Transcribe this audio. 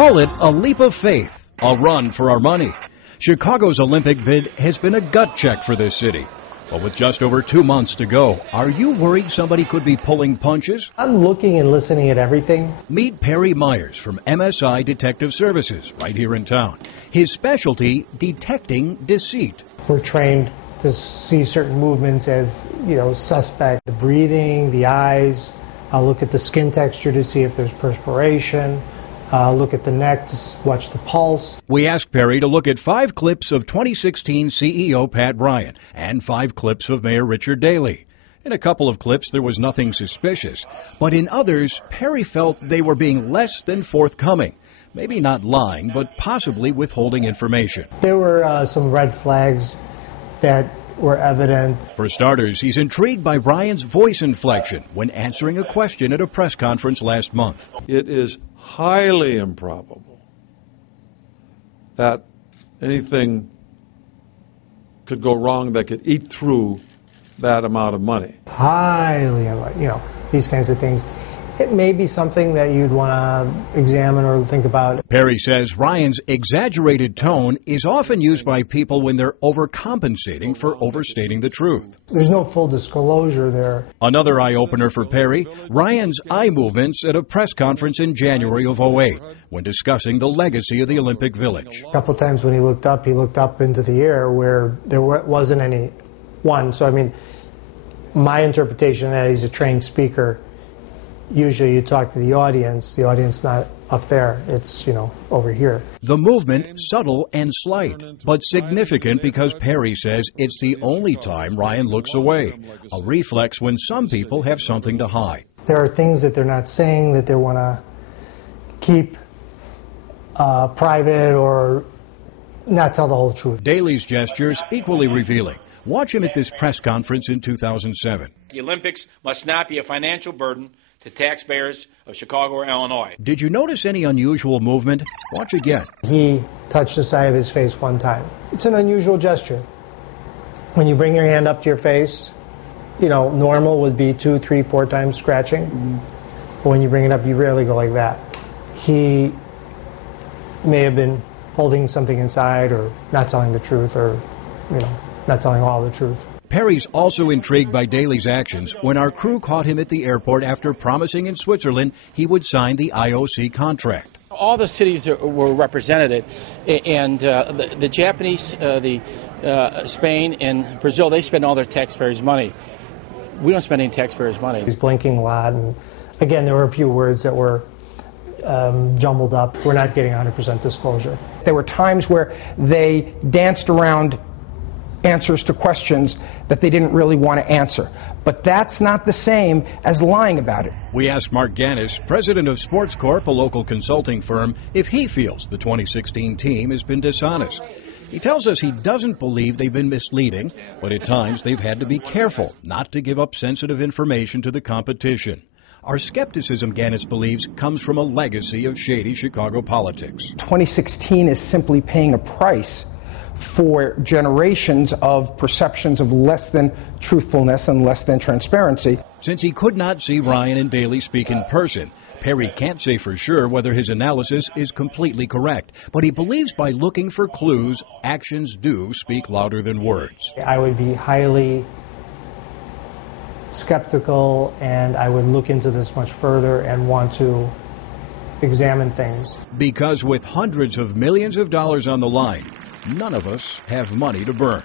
Call it a leap of faith, a run for our money. Chicago's Olympic bid has been a gut check for this city. But with just over 2 months to go, are you worried somebody could be pulling punches? I'm looking and listening at everything. Meet Perry Myers from MSI Detective Services right here in town. His specialty, detecting deceit. We're trained to see certain movements as, suspect. The breathing, the eyes. I'll look at the skin texture to see if there's perspiration. Look at the neck to watch the pulse. We asked Perry to look at 5 clips of 2016 CEO Pat Ryan and 5 clips of Mayor Richard Daley. In a couple of clips, there was nothing suspicious. But in others, Perry felt they were being less than forthcoming. Maybe not lying, but possibly withholding information. There were some red flags that were evident. For starters, he's intrigued by Ryan's voice inflection when answering a question at a press conference last month. It is highly improbable that anything could go wrong that could eat through that amount of money. Highly, these kinds of things. It may be something that you'd want to examine or think about. Perry says Ryan's exaggerated tone is often used by people when they're overcompensating for overstating the truth. There's no full disclosure there. Another eye-opener for Perry, Ryan's eye movements at a press conference in January of 2008 when discussing the legacy of the Olympic Village. A couple times when he looked up into the air where there wasn't any one. So, my interpretation that he's a trained speaker. Usually you talk to the audience not up there, it's, over here. The movement, subtle and slight, but significant because Perry says it's the only time Ryan looks away, a reflex when some people have something to hide. There are things that they're not saying that they want to keep private or not tell the whole truth. Daley's gestures equally revealing. Watch him at this press conference in 2007. The Olympics must not be a financial burden to taxpayers of Chicago or Illinois. Did you notice any unusual movement? Watch again. He touched the side of his face one time. It's an unusual gesture. When you bring your hand up to your face, normal would be 2, 3, 4 times scratching. But when you bring it up, you rarely go like that. He may have been holding something inside or not telling the truth or, not telling all the truth. Perry's also intrigued by Daley's actions when our crew caught him at the airport after promising in Switzerland he would sign the IOC contract. All the cities were represented, and the Japanese, Spain, and Brazil, they spend all their taxpayers' money. We don't spend any taxpayers' money. He's blinking a lot, and again, there were a few words that were jumbled up. We're not getting 100% disclosure. There were times where they danced around answers to questions that they didn't really want to answer. But that's not the same as lying about it. We asked Mark Gannis, president of Sports Corp, a local consulting firm, if he feels the 2016 team has been dishonest. He tells us he doesn't believe they've been misleading, but at times they've had to be careful not to give up sensitive information to the competition. Our skepticism, Gannis believes, comes from a legacy of shady Chicago politics. 2016 is simply paying a price for generations of perceptions of less than truthfulness and less than transparency. Since he could not see Ryan and Daley speak in person, Perry can't say for sure whether his analysis is completely correct, but he believes by looking for clues, actions do speak louder than words. I would be highly skeptical, and I would look into this much further and want to examine things. Because with hundreds of millions of dollars on the line, none of us have money to burn.